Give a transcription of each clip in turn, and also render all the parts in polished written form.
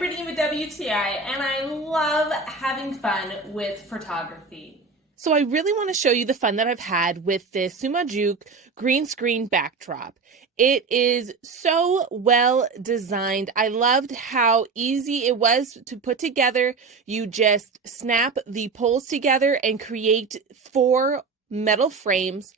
Brittany with WTI, and I love having fun with photography. So I really want to show you the fun that I've had with this Sumajuc green screen backdrop. It is so well designed. I loved how easy it was to put together. You just snap the poles together and create 4 metal frames.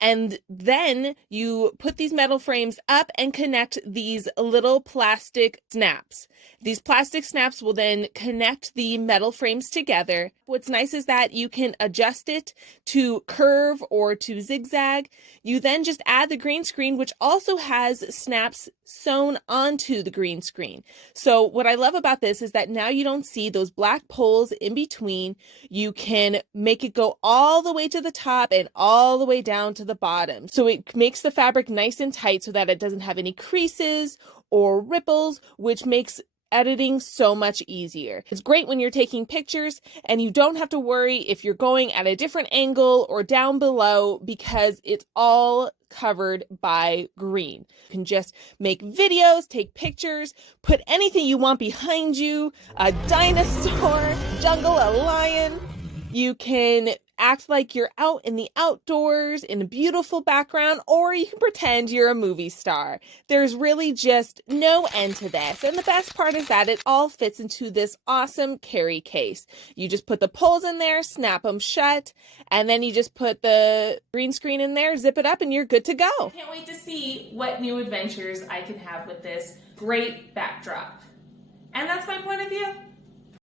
And then you put these metal frames up and connect these little plastic snaps. These plastic snaps will then connect the metal frames together. What's nice is that you can adjust it to curve or to zigzag. You then just add the green screen, which also has snaps sewn onto the green screen. So what I love about this is that now you don't see those black poles in between. You can make it go all the way to the top and all the way down to the bottom. So it makes the fabric nice and tight so that it doesn't have any creases or ripples, which makes editing so much easier. It's great when you're taking pictures and you don't have to worry if you're going at a different angle or down below because it's all covered by green. You can just make videos, take pictures, put anything you want behind you, a dinosaur, jungle, a lion. You can act like you're out in the outdoors in a beautiful background, or you can pretend you're a movie star. There's really just no end to this. And the best part is that it all fits into this awesome carry case. You just put the poles in there, snap them shut, and then you just put the green screen in there, zip it up, and you're good to go. I can't wait to see what new adventures I can have with this great backdrop. And that's my point of view.